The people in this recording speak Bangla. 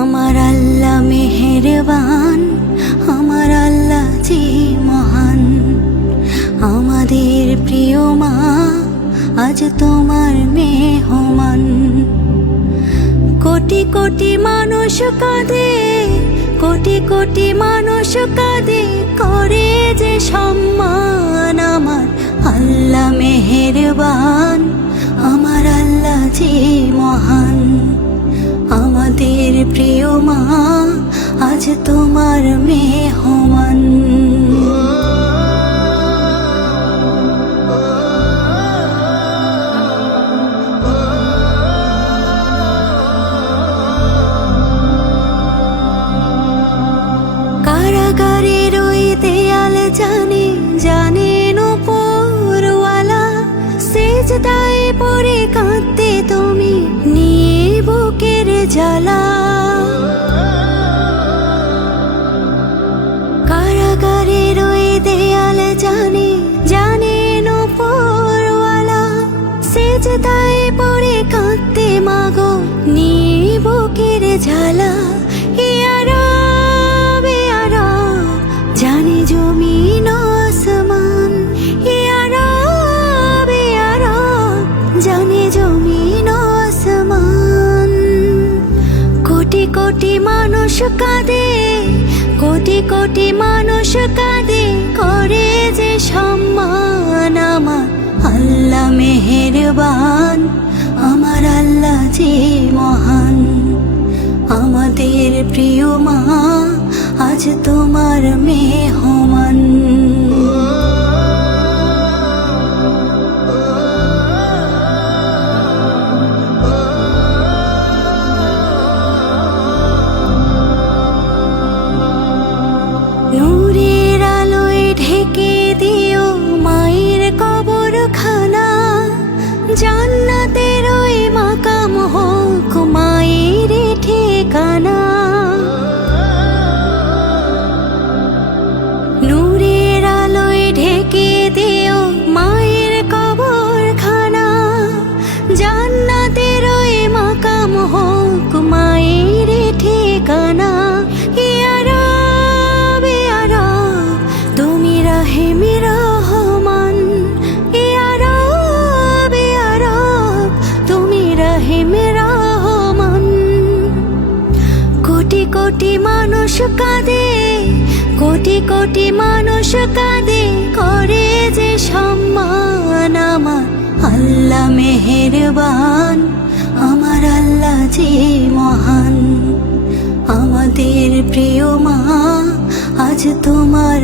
আমার আল্লাহ মেহেরবান, আমার আল্লাহ যে মহান। আমাদের প্রিয় মা আজ তোমার মেহমান। কোটি কোটি মানুষ কাঁদে, কোটি কোটি মানুষ কাঁদে, করে যে সম্মান। আমার আল্লাহ মেহেরবান, আমার আল্লাহ যে মহান। আমাদের প্রিয় মা আজ তোমার মেহমান। কারাগারের ওই দেয়াল জানে, জানেন উপরওয়ালা। সেজদায় পড়ে কাঁদতে তুমি, নিয়ে বুকের জ্বালা। কারাগারের ওই দেয়াল জানে, জানেন উপরওয়ালা। সেজদায় পড়ে কাঁদতে মাগো, নিয়ে বুকের জ্বালা। জানে জমিন আসমান, জানে জমিন আসমান। কোটি কোটি মানুষ কাঁদে, কোটি কোটি মানুষ কাঁদে, করে যে সম্মান। আমার আল্লাহ মেহেরবান, আমার আল্লাহ যে মহান। আমাদের প্রিয় মা আজ তোমার মেহমান। নূরের আলোয় ঢেকে দিও মায়ের কবরখানা। জান্নাতের ওই মাকাম হোক মায়ের ঠিকানা। নূরের আলোয় ঢেকে দিও মায়ের কবরখানা। জান্নাতের ওই মাকাম হোক মায়ের ঠিকানা। তুমি রাহেমে রহমান, তুমি রাহেমে রহমান। কোটি কোটি মানুষ কাঁদে, কোটি কোটি মানুষ কাঁদে, করে যে সম্মান। আমার আল্লাহ মেহেরবান, আমার আল্লাহ যে মহান। আমাদের প্রিয় মা আজ তোমার